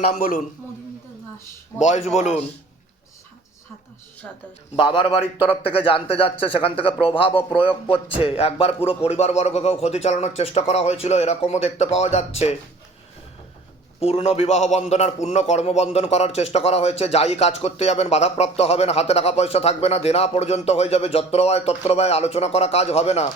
নাম বলুন, মধুমিতা দাস। বয়স বলুন। 27। বাবার বাড়ির তরফ থেকে জানতে যাচ্ছে, সেখান থেকে প্রভাব ও প্রয়োগ করছে। একবার পুরো পরিবারবর্গকেও ক্ষতি চালানোর চেষ্টা করা হয়েছিল, এরকমও দেখতে পাওয়া যাচ্ছে। পূর্ণ বিবাহ বন্ধন আর পূর্ণ কর্মবন্ধন করার চেষ্টা করা হয়েছে। যাই কাজ করতে যাবেন বাধাপ্রাপ্ত হবেন, হাতে টাকা পয়সা থাকবে না, দেনা পর্যন্ত হয়ে যাবে, যত্রবায় তত্রবায় আলোচনা করা কাজ হবে না।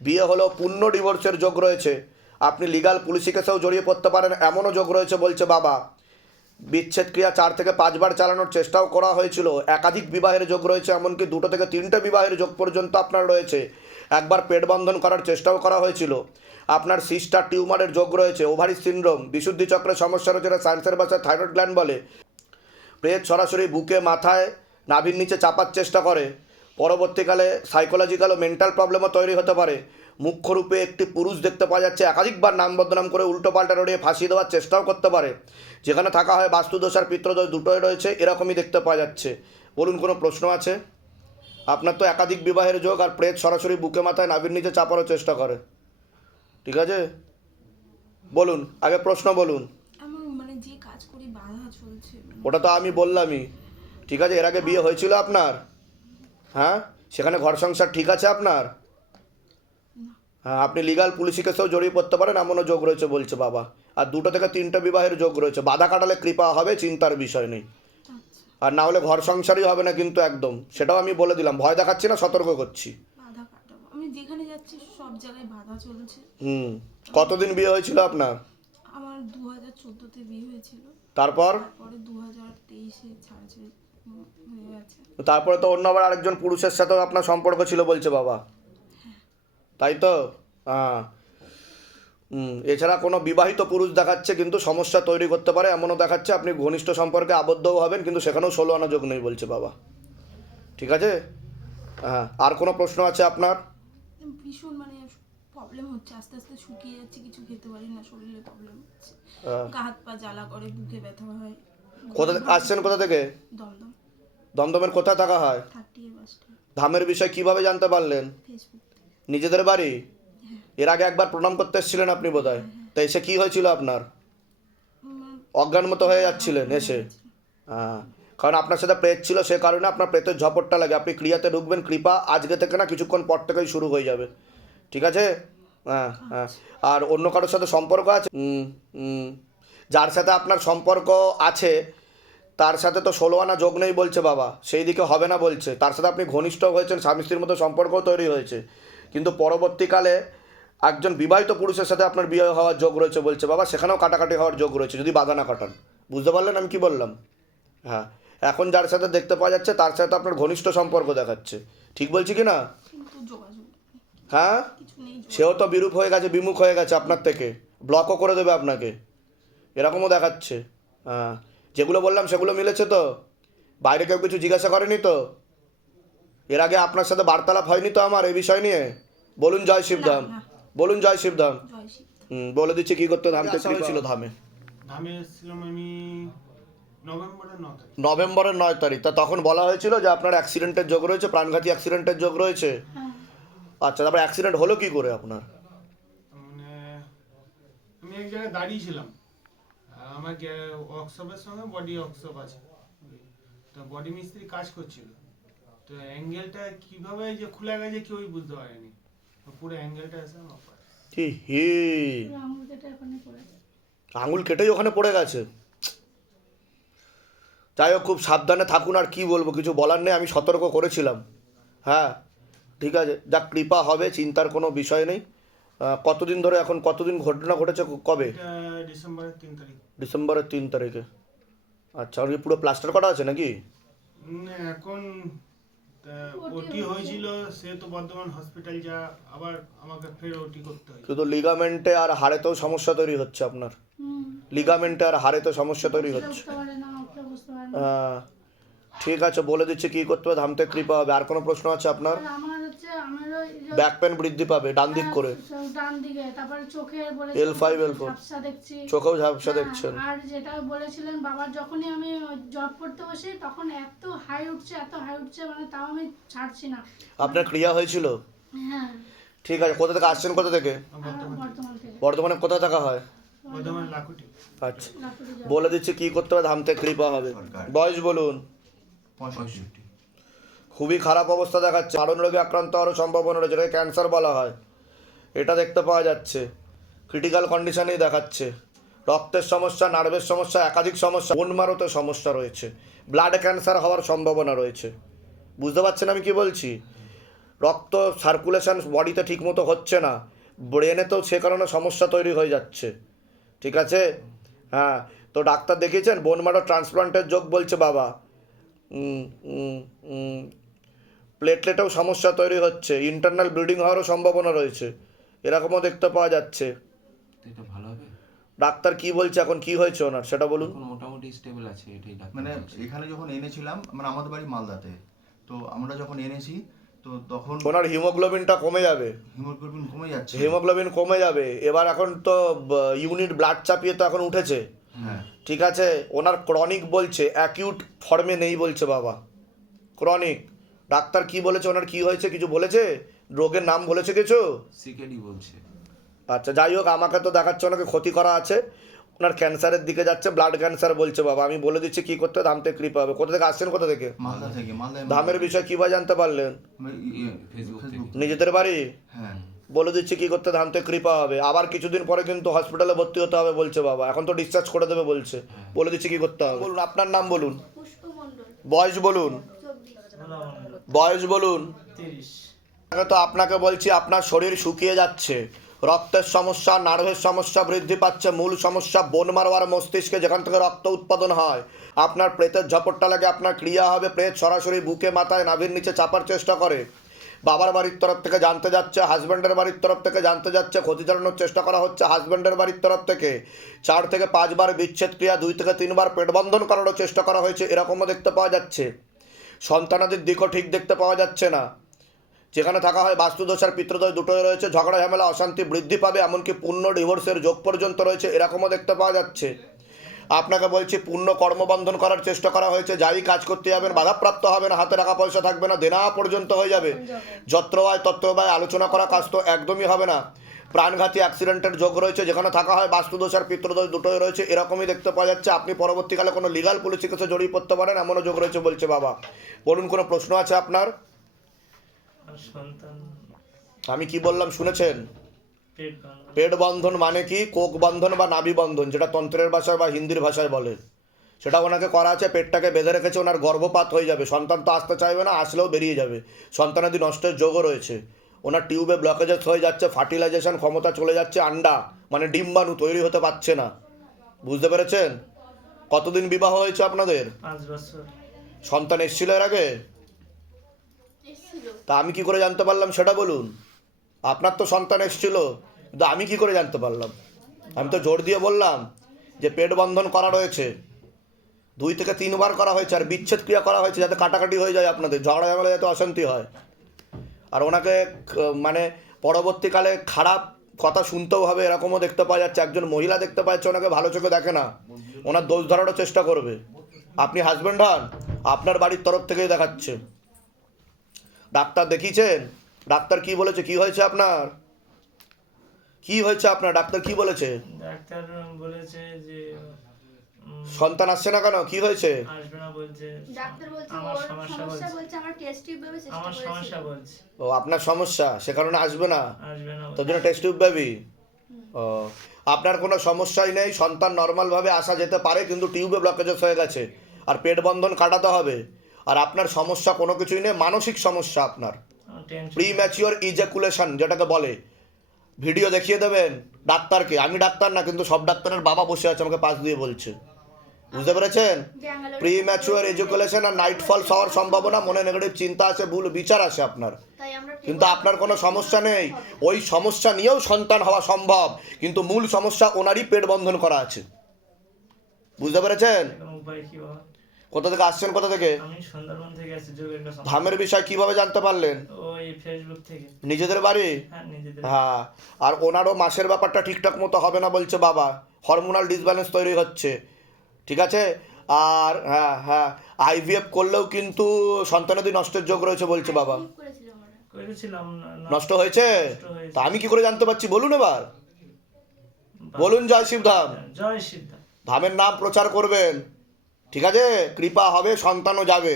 বিয়ে হলেও পূর্ণ ডিভোর্সের যোগ রয়েছে। আপনি লিগাল পুলিশি কেসেও জড়িয়ে পড়তে পারেন, এমনও যোগ রয়েছে বলছে বাবা। বিচ্ছেদ ক্রিয়া 4 থেকে 5 বার চালানোর চেষ্টাও করা হয়েছিল। একাধিক বিবাহের যোগ রয়েছে, এমনকি 2 থেকে 3টে বিবাহের যোগ পর্যন্ত আপনার রয়েছে। একবার পেট বন্ধন করার চেষ্টাও করা হয়েছিল। আপনার সিস্টার টিউমারের যোগ রয়েছে, ওভারি সিনড্রোম, বিশুদ্ধি চক্রের সমস্যা রয়েছে, যেটা সায়েন্সের ভাষায় থাইরয়েড গ্ল্যান্ড বলে। প্রেত সরাসরি বুকে, মাথায়, নাভির নিচে চাপার চেষ্টা করে। পরবর্তীকালে সাইকোলজিক্যাল ও মেন্টাল প্রবলেমও তৈরি হতে পারে। মুখ্য রূপে একটি পুরুষ দেখতে পাওয়া যাচ্ছে, একাধিকবার নাম বদনাম করে উল্টো পাল্টা রড়িয়ে ফাঁসিয়ে দেওয়ার চেষ্টাও করতে পারে। যেখানে থাকা হয় বাস্তুদোষ আর পিত্রদোষ দুটোই রয়েছে, এরকমই দেখতে পাওয়া যাচ্ছে। বলুন, কোনো প্রশ্ন আছে? আপনার তো একাধিক বিবাহের যোগ, আর প্রেত সরাসরি বুকে, মাথায়, নাভির নিচে চাপারও চেষ্টা করে। ঠিক আছে, বলুন, আগে প্রশ্ন বলুন। আমার যে কাজ করি বাধা চলছে। ওটা তো আমি বললামই। ঠিক আছে, এর আগে বিয়ে হয়েছিল আপনার? হ্যাঁ, সেখানে ঘর সংসার ঠিক আছে আপনার? হ্যাঁ, আপনি লিগাল পুলিশি কেসেও জড়িয়ে পড়তে পারেন, এমনও যোগ রয়েছে বলছে বাবা। আর 2 থেকে 3টে বিবাহের যোগ রয়েছে। বাধা কাটালে কৃপা হবে, চিন্তার বিষয় নেই। আর না হলে ঘর সংসারই হবে না কিন্তু একদম, সেটাও আমি বলে দিলাম। ভয় দেখাচ্ছি না, সতর্ক করছি। বাধা কাটাবো, আমি যেখানে যাচ্ছি সব জায়গায় বাধা চলছে। কতদিন বিয়ে হয়েছিল আপনার? আমার 2014-তে বিয়ে হয়েছিল। তারপরে 2023-এ ছাড়াছাড়ি হয়ে গেছে। তারপরে তো অন্য আবার আরেকজন পুরুষের সাথেও আপনার সম্পর্ক ছিল বলছে বাবা, তাই তো? হ্যাঁ। এছাড়া কোনো বিবাহিত পুরুষ দেখাচ্ছে, কিন্তু সমস্যা তৈরি করতে পারে এমনও দেখাচ্ছে। আপনি ঘনিষ্ঠ সম্পর্কে আবদ্ধও হবেন, কিন্তু সেখানেও 16 আনা যোগ নেই বলছে বাবা। ঠিক আছে, হ্যাঁ। আর কোনো প্রশ্ন আছে আপনার? ভীষণ প্রবলেম হচ্ছে, আস্তে আস্তে শুকিয়ে যাচ্ছে, কিছু খেতে পারি না, শরীরে প্রবলেম হচ্ছে। গা হাত পা জ্বালা করে, বুকে ব্যথা হয়। কোথা আসছেন, কোথা থেকে? দমদম। দমদমের কোথায় থাকা হয়? 30 বাসটা। ধামের বিষয় কিভাবে জানতে পারলেন? ফেসবুক। নিজেদের বাড়ি? এর আগে একবার প্রণাম করতে এসেছিলেন আপনি বোধহয়। তা এসে কি হয়েছিল আপনার? অজ্ঞান মতো হয়ে যাচ্ছিলেন এসে? হ্যাঁ, কারণ আপনার সাথে প্রেত ছিল, সে কারণে আপনার প্রেতের ঝপটটা লাগে। আপনি ক্রিয়াতে ঢুকবেন, কৃপা আজকে থেকে না, কিছুক্ষণ পর থেকেই শুরু হয়ে যাবে। ঠিক আছে, হ্যাঁ হ্যাঁ। আর অন্য কারোর সাথে সম্পর্ক আছে? যার সাথে আপনার সম্পর্ক আছে তার সাথে তো 16 আনা যোগ নেই বলছে বাবা, সেই দিকে হবে না বলছে। তার সাথে আপনি ঘনিষ্ঠ হয়েছেন, স্বামী স্ত্রীর মতো সম্পর্কও তৈরি হয়েছে, কিন্তু পরবর্তীকালে একজন বিবাহিত পুরুষের সাথে আপনার বিয়ে হওয়ার যোগ রয়েছে বলছে বাবা, সেখানেও কাটাকাটি হওয়ার যোগ রয়েছে যদি বাধা না কাটান। বুঝতে পারলেন আমি কি বললাম? হ্যাঁ, এখন যার সাথে দেখতে পাওয়া যাচ্ছে তার সাথে আপনার ঘনিষ্ঠ সম্পর্ক দেখাচ্ছে। ঠিক বলছি কি না? হ্যাঁ, সেও তো বিরূপ হয়ে গেছে, বিমুখ হয়ে গেছে আপনার থেকে, ব্লকও করে দেবে আপনাকে, এরকমও দেখাচ্ছে। হ্যাঁ, যেগুলো বললাম সেগুলো মিলেছে তো? বাইরে কেউ কিছু জিজ্ঞাসা করেনি তো? এর আগে আপনার সাথে বার্তালাপ হয়নি তো আমার এই বিষয় নিয়ে? বলুন জয় শিবধাম, বলুন জয় শিবধাম। বলে দিচ্ছি কি করতে ধামতে হয়েছিল। ধামে এসেছিলাম আমি নভেম্বরের 9 তারিখ। তা তখন বলা হয়েছিল যে আপনার অ্যাক্সিডেন্টের যোগ রয়েছে, প্রাণঘাতী অ্যাক্সিডেন্টের যোগ রয়েছে। আচ্ছা, তারপর অ্যাক্সিডেন্ট হলো কি করে আপনার? আমি এক জায়গায় দাঁড়িয়েছিলাম, আমার ওয়ার্কশপের সঙ্গে বডি ওয়ার্কশপ আছে, তো বডি মিস্ত্রি কাজ করছিল, তো অ্যাঙ্গেলটা কিভাবে যে খুলে গেছে কেউই বুঝতে পারেনি, পুরো অ্যাঙ্গেলটা এসে আমার আঙুল কেটেই ওখানে পড়ে গেছে। যাই হোক, খুব সাবধানে থাকুন। আর কি বলবো, কিছু বলার নেই, আমি সতর্ক করেছিলাম। হ্যাঁ, ঠিক আছে, যা কৃপা হবে, চিন্তার কোনো বিষয় নেই। কতদিন ধরে, এখন কতদিন ঘটনা ঘটেছে, কবে? ডিসেম্বরের 3 তারিখ। ডিসেম্বরের 3 তারিখে। আচ্ছা, আর পুরো প্লাস্টার করা আছে নাকি? এখন ওটি হয়েছিল, সে তো বর্ধমান হসপিটাল যা, আবার আমাকে ফের ওটি করতে হয়। শুধু লিগামেন্টে আর হাড়েতেও সমস্যা তৈরি হচ্ছে আপনার। লিগামেন্টে আর হাড়েতে সমস্যা তৈরি হচ্ছে। ঠিক আছে, বলে দিচ্ছি কি করতে হবে, ধামতে কৃপা হবে। আর কোনো প্রশ্ন আছে আপনার? ব্যাক পেন বৃদ্ধি পাবে ডান দিক করে, ডান দিকে, তারপরে চোখের L5 L4 ঝাপসা দেখছি, চোখেও ঝাপসা দেখছেন। আর যেটা বলেছিলেন বাবার, যখনই আমি জব করতে বসি তখন এত হাই উঠছে, এত হাই উঠছে, তাও আমি ছাড়ছি না। আপনার ক্রিয়া হয়েছিল? হ্যাঁ। ঠিক আছে, কোথা থেকে আসছেন, কোথা থেকে? বর্তমান থেকে। বর্ধমানে কোথায় থাকা হয়? বর্ধমান লাকুটি। আচ্ছা, বলে দিচ্ছি কি করতে হবে, ধামতে কৃপা হবে। বয়স বলুন। 65। খুবই খারাপ অবস্থা দেখাচ্ছে, মারণ রোগে আক্রান্ত হওয়ার সম্ভাবনা রয়েছে, যেটাকে ক্যান্সার বলা হয়, এটা দেখতে পাওয়া যাচ্ছে। ক্রিটিক্যাল কন্ডিশনেই দেখাচ্ছে। রক্তের সমস্যা, নার্ভের সমস্যা, একাধিক সমস্যা, বোন মারোতে সমস্যা রয়েছে, ব্লাড ক্যান্সার হওয়ার সম্ভাবনা রয়েছে। বুঝতে পারছেন আমি কি বলছি? রক্ত সার্কুলেশন বডিতে ঠিকমতো হচ্ছে না, ব্রেনেতেও সে কারণে সমস্যা তৈরি হয়ে যাচ্ছে। ঠিক আছে, হ্যাঁ। তো ডাক্তার দেখিয়েছেন? বোন মারো ট্রান্সপ্লান্টের যোগ বলছে বাবা। প্লেটলেটেও সমস্যা তৈরি হচ্ছে, ইন্টারনাল ব্লিডিং হওয়ারও সম্ভাবনা রয়েছে, এরকমও দেখতে পাওয়া যাচ্ছে। তো এটা ভালো হবে? ডাক্তার কি বলছে, এখন কি হয়েছে ওনার সেটা বলুন। এখন মোটামুটি স্টেবল আছে, এটাই ডাক্তার মানে বলছে। এখানে যখন এনেছিলাম, মানে আমাদের বাড়ি মালদাতে, তো আমরা যখন এনেছি তো তখন ওনার হিমোগ্লোবিনটা কমে যাবে, হিমোগ্লোবিন কমে যাচ্ছে। হিমোগ্লোবিন কমে যাবে। এবার এখন তো ইউনিট ব্লাড চাপিয়ে তো এখন উঠেছে। হ্যাঁ, ঠিক আছে, ওনার ক্রনিক বলছে, অ্যাকিউট ফর্মে নেই বলছে বাবা, ক্রনিক। ডাক্তার কি বলেছে, ওনার কি হয়েছে কিছু বলেছে? রোগের নাম বলেছে কিছু? সিকেডি বলছে। আচ্ছা, যাই হোক, আমাকে তো দেখাচ্ছে ওনাকে ক্ষতি করা আছে, ওনার ক্যান্সারের দিকে যাচ্ছে, ব্লাড ক্যান্সার বলছে বাবা। আমি বলে দিচ্ছি কি করতে, ধামতে কৃপা হবে। কোথা থেকে আসছেন, কোথা থেকে? মালদা থেকে। মালদায় ধামের বিষয় কীভাবে জানতে পারলেন? ফেসবুক থেকে। ফেসবুক। নিজেদের বাড়ি? হ্যাঁ, বলে দিচ্ছি কি করতে, ধামতে কৃপা হবে। আবার কিছুদিন পরে কিন্তু হসপিটালে ভর্তি হতে হবে বলছে বাবা, এখন তো ডিসচার্জ করে দেবে বলছে। বলে দিচ্ছি কি করতে হবে। বলুন আপনার নাম বলুন, বয়স বলুন, বয়স বলুন। 30। আগে তো আপনাকে বলছি, আপনার শরীর শুকিয়ে যাচ্ছে, রক্তের সমস্যা, নার্ভের সমস্যা বৃদ্ধি পাচ্ছে, মূল সমস্যা বোন মারো আর মস্তিষ্কে, যেখান থেকে রক্ত উৎপাদন হয়। আপনার প্রেতের ঝপটটা লাগে, আপনার ক্রিয়া হবে, প্রেত সরাসরি বুকে মাথায় নাভির নিচে চাপার চেষ্টা করে। বাবার বাড়ির তরফ থেকে জানতে যাচ্ছে, হাজব্যান্ডের বাড়ির তরফ থেকে জানতে যাচ্ছে, ক্ষতি চালানোর চেষ্টা করা হচ্ছে হাজব্যান্ডের বাড়ির তরফ থেকে। 4 থেকে 5 বার বিচ্ছেদ ক্রিয়া, 2 থেকে 3 বার পেটবন্ধন করারও চেষ্টা করা হয়েছে, এরকমও দেখতে পাওয়া যাচ্ছে। সন্তানাদির দিকও ঠিক দেখতে পাওয়া যাচ্ছে না। যেখানে থাকা হয় বাস্তুদোষ আর পিতৃদোষ দুটোই রয়েছে, ঝগড়া ঝামেলা অশান্তি বৃদ্ধি পাবে, এমনকি পূর্ণ ডিভোর্সের যোগ পর্যন্ত রয়েছে, এরকমও দেখতে পাওয়া যাচ্ছে। আপনাকে বলছি, পূর্ণ কর্মবন্ধন করার চেষ্টা করা হয়েছে, যাই কাজ করতে যাবেন বাধাপ্রাপ্ত হবে না, হাতে টাকা পয়সা থাকবে না, দেনা পর্যন্ত হয়ে যাবে। যত্র ব্যয় তত্ত্ব ব্যয়, আলোচনা করা কাজ তো একদমই হবে না। প্রাণঘাতী অ্যাক্সিডেন্টের যোগ রয়েছে, যেখানে থাকা হয় বাস্তুদোষ আর পিতৃদোষ দুটোই রয়েছে, এরকমই দেখতে পাওয়া যাচ্ছে। আপনি পরবর্তীকালে কোনো লিগাল পুলিশি কেসে জড়িয়ে পড়তে পারেন, এমনও যোগ রয়েছে বলছে বাবা। বলুন, কোনো প্রশ্ন আছে আপনার? সন্তান আমি কি বললাম শুনেছেন? পেট বাঁধা। পেট বন্ধন মানে কি? কোক বন্ধন বা নাভি বন্ধন, যেটা তন্ত্রের ভাষায় বা হিন্দির ভাষায় বলে, সেটা ওনাকে করা আছে। পেটটাকে বেঁধে রেখেছে, ওনার গর্ভপাত হয়ে যাবে, সন্তান তো আসতে চাইবে না, আসলেও বেরিয়ে যাবে, সন্তানাদি নষ্টের যোগও রয়েছে। ওনার টিউবে ব্লকেজেস হয়ে যাচ্ছে, ফার্টিলাইজেশন ক্ষমতা চলে যাচ্ছে, আন্ডা মানে ডিম্বাণু তৈরি হতে পারছে না। বুঝতে পেরেছেন? কতদিন বিবাহ হয়েছে আপনাদের? 5 বছর। সন্তান এসেছিল এর আগে? তা আমি কি করে জানতে পারলাম সেটা বলুন। আপনার তো সন্তান এসেছিল, কিন্তু আমি কি করে জানতে পারলাম? আমি তো জোর দিয়ে বললাম যে পেট বন্ধন করা রয়েছে, 2 থেকে 3 বার করা হয়েছে, আর বিচ্ছেদ ক্রিয়া করা হয়েছে, যাতে কাটাকাটি হয়ে যায়, আপনাদের ঝগড়া ঝামেলা যাতে অশান্তি হয়। আর ওনাকে মানে পরবর্তীকালে খারাপ কথা শুনতেও হবে, এরকমও দেখতে পাওয়া যাচ্ছে। একজন মহিলা দেখতে পাচ্ছে, ওনাকে ভালো চোখে দেখে না, ওনার দোষ ধরারও চেষ্টা করবে। আপনি হাজব্যান্ড হন, আপনার বাড়ির তরফ থেকেই দেখাচ্ছে। ডাক্তার দেখিয়েছেন? ডাক্তার কি বলেছে, কি হয়েছে আপনার, কি হয়েছে আপনার? ডাক্তার কি বলেছে? ডাক্তার বলেছে যে সন্তান আসছে না কেন, কি হয়েছে? আসবে না বলছে। ডাক্তার বলছে আমার ওর সমস্যা সমস্যা বলছে। বলছে, আমার টেস্ট টিউব ভাবে চেষ্টা আমার সমস্যা করেছিল। বলছে। ও আপনার সমস্যা, সে কারণে আসবে না, আসবে না তোর বলছে। জন্য টেস্ট টিউব বেবি। ও, আপনার কোনো সমস্যাই নেই, সন্তান নর্মালভাবে আসা যেতে পারে, কিন্তু টিউবে ব্লকেজেস হয়ে গেছে, আর পেট বন্ধন কাটাতে হবে। আর আপনার সমস্যা কোনো কিছুই নেই, মানসিক সমস্যা আপনার, আমার টেনশন। প্রিম্যাচিওর ইজাকুলেশন যেটাকে বলে। ভিডিও দেখিয়ে দেবেন ডাক্তারকে, আমি ডাক্তার না, কিন্তু সব ডাক্তারের বাবা বসে আছে আমাকে পাশ দিয়ে বলছে। বুঝতে পেরেছেন? ব্যাঙ্গালোরে প্রিম্যাচিওর এজুকুলেশন আর নাইট ফলস হওয়ার সম্ভাবনা, মনে নেগেটিভ চিন্তা আছে, ভুল বিচার আছে আপনার, তাই আমরা কিন্তু আপনার কোনো সমস্যা নেই। ওই সমস্যা নিয়েও সন্তান হওয়া সম্ভব, কিন্তু মূল সমস্যা ওনারই পেট বন্ধন করা আছে। বুঝতে পেরেছেন? এখন উপায় কি বাবা? কোথা থেকে আসছেন, কোথা থেকে? আমি সুন্দরবন থেকে আসছি, যোগেন্দ্র সমাজ। ধামের বিষয় কিভাবে জানতে পারলেন? ওই ফেসবুক থেকে। নিজেদের বাড়ি? হ্যাঁ, নিজেদের। হ্যাঁ। আর ওনারও মাসের ব্যাপারটা ঠিকঠাক মতো হবে না বলছে বাবা, হরমোনাল ডিসব্যালেন্স তৈরি হচ্ছে। ঠিক আছে? আর হ্যাঁ হ্যাঁ, আইভিএফ করলেও কিন্তু সন্তানাদি নষ্টের যোগ রয়েছে বলছে বাবা। করেছিল আমরা। করেছিলাম নষ্ট হয়েছে? নষ্ট হয়েছে। তা আমি কি করে জানতে পারছি বলুন এবার। বলুন জয় শিবধাম। জয় সিদ্ধার্থ। ধামের নাম প্রচার করবেন, ঠিক আছে? কৃপা হবে, সন্তানও যাবে।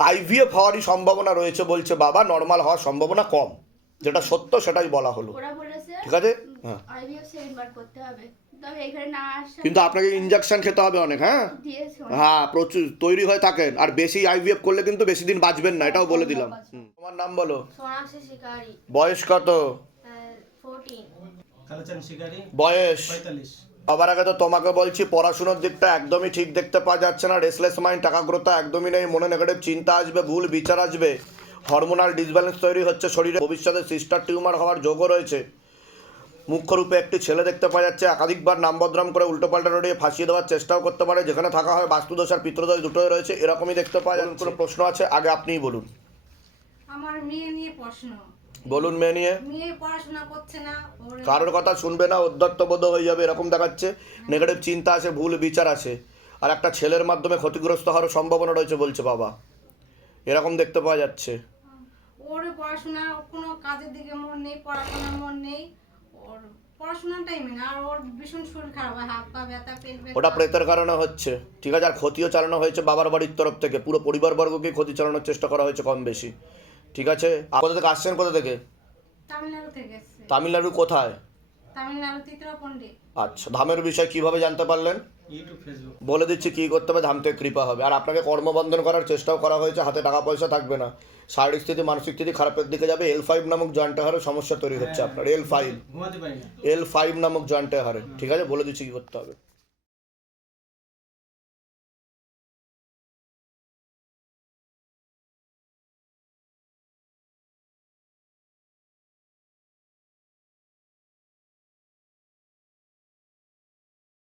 আইভিএফ হওয়ারই সম্ভাবনা রয়েছে বলছে বাবা, নর্মাল হওয়ার সম্ভাবনা কম। যেটা সত্য সেটাই বলা হলো, ওরা বলেছে ঠিক আছে? হ্যাঁ, আইভিএফ 7 বার করতে হবে, তবে এখানে না আসা কিন্তু আপনাকে ইঞ্জেকশন খেতে হবে অনেক, হ্যাঁ দিয়েছে হ্যাঁ, প্রচুর তৈরি হয়ে থাকেন। আর বেশি আইভিএফ করলে কিন্তু বেশি দিন বাঁচবেন না, এটাও বলে দিলাম। তোমার নাম বলো। সোনাক্ষী শিকারি, বয়স কত? 14। কালাচান শিকারি, বয়স 45। সবার আগে তো তোমাকে বলছি, পড়াশোনার দিকটা একদমই ঠিক দেখতে পাওয়া যাচ্ছে না। রেসলেস মাইন্ড, টাকাগ্রতা একদমই নেই, মনে নেগেটিভ চিন্তা আসবে, ভুল বিচার আসবে, হরমোনাল ডিসব্যালেন্স তৈরি হচ্ছে শরীরে। ভবিষ্যতে সিস্টার টিউমার হওয়ার যোগও রয়েছে। মুখ্যরূপে একটি ছেলে দেখতে পাওয়া যাচ্ছে, একাধিকবার নাম বদনাম করে উল্টোপাল্টা রড়িয়ে ফাঁসিয়ে দেওয়ার চেষ্টাও করতে পারে। যেখানে থাকা হয় বাস্তুদোষ আর পিতৃদোষ দুটোই রয়েছে, এরকমই দেখতে পাওয়া যাচ্ছে। কোনো প্রশ্ন আছে? আগে আপনিই বলুন। আমার মেয়ে নিয়ে প্রশ্ন, বলুন। মেয়ে নিয়ে মেয়ে পড়াশোনা করছে না, ওর কারোর কথা শুনবে না, উদ্ধত্তবোধ হয়ে যাবে, এরকম দেখাচ্ছে। নেগেটিভ চিন্তা আছে, ভুল বিচার আছে, আর একটা ছেলের মাধ্যমে ক্ষতিগ্রস্ত হওয়ার সম্ভাবনা রয়েছে বলছে বাবা, এরকম দেখতে পাওয়া যাচ্ছে। ওর পড়াশোনা, কোনো কাজের দিকে মন নেই, পড়াশোনার মন নেই, ওর পড়াশোনার টাইমে না। আর ওর ভীষণ শরীর খারাপ হয়, হাত পা ব্যথা, পেট ব্যথা। ওটা প্রেতের কারণে হচ্ছে, ঠিক আছে? আর ক্ষতিও চালানো হয়েছে বাবার বাড়ির তরফ থেকে, পুরো পরিবারবর্গকে ক্ষতি চালানোর চেষ্টা করা হয়েছে কম বেশি, ঠিক আছে? কোথা থেকে আসছেন? কোথা থেকে? তামিলনাড়ু থেকে এসছে। তামিলনাড়ু কোথায়? তামিলনাড়ু তিতরাপন্ডি। আচ্ছা, ধামের বিষয় কিভাবে জানতে পারলেন? YouTube, Facebook. বলে দিচ্ছি কী করতে হবে, ধাম থেকে কৃপা হবে। আর আপনাকে কর্মবন্ধন করার চেষ্টাও করা হয়েছে, হাতে টাকা পয়সা থাকবে না, শারীরিক স্থিতি মানসিক স্থিতি খারাপের দিকে যাবে। L5 নামক জয়েন্টে হারে সমস্যা তৈরি হচ্ছে আপনার। L5 ঘুমাতে পারি না। L5 নামক জয়েন্টে হারে, ঠিক আছে? বলে দিচ্ছি কী করতে হবে।